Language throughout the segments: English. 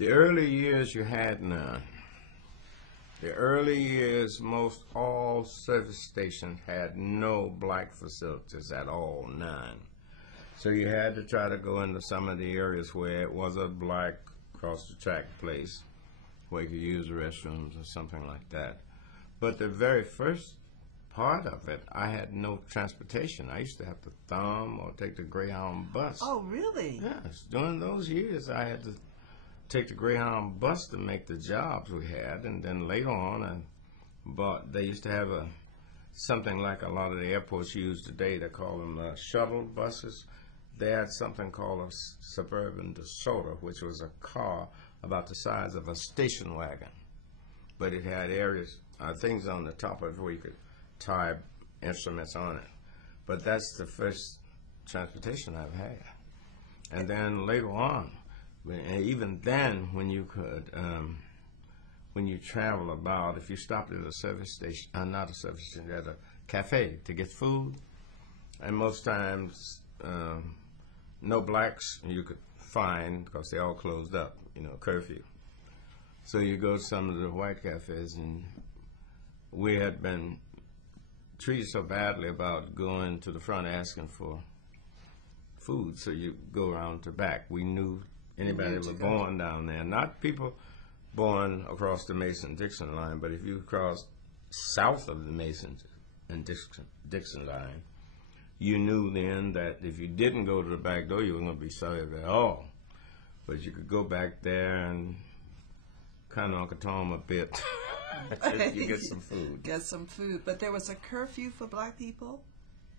The early years you had none. The early years, most all service stations had no black facilities at all, none. So you had to try to go into some of the areas where it was a black cross the track place where you could use the restrooms or something like that. But the very first part of it, I had no transportation. I used to have to thumb or take the Greyhound bus. Oh, really? Yes. During those years, I had to take the Greyhound bus to make the jobs we had, and then later on, they used to have something like a lot of the airports use today. They call them shuttle buses. They had something called a Suburban DeSoto, which was a car about the size of a station wagon, but it had areas, things on the top of it where you could tie instruments on it. But that's the first transportation I've had. And then later on, and even then, when you could, when you travel about, if you stopped at a service station, not a service station, at a cafe to get food, and most times no blacks you could find because they all closed up, curfew. So you go to some of the white cafes, and we had been treated so badly about going to the front asking for food, so you go around to back. We knew anybody that was born down there, not people born across the Mason-Dixon line, but if you crossed south of the Mason and Dixon line, you knew then that if you didn't go to the back door, you were going to be sorry at all. But you could go back there and kind of Uncle Tom a bit. You get some food. Get some food. But there was a curfew for black people?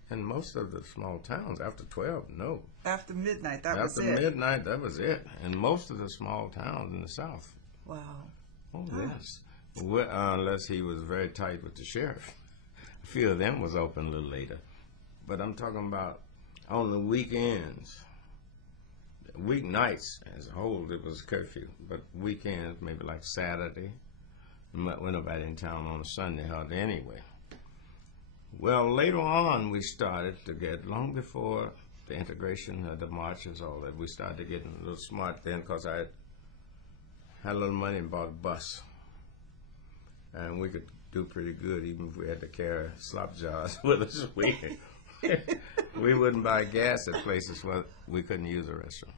In most of the small towns, after 12, no. After midnight, that was it? After midnight, that was it. In most of the small towns in the South. Wow. Oh, yes. Unless he was very tight with the sheriff. A few of them was open a little later. But I'm talking about on the weekends. Weeknights as a whole, it was curfew. But weekends, maybe like Saturday, when nobody in town on a Sunday hardly anyway. Well, later on, we started to get, long before the integration of the marches, all that, we started getting a little smart then because I had a little money and bought a bus. And we could do pretty good even if we had to carry slop jars with us. We wouldn't buy gas at places where we couldn't use a restaurant.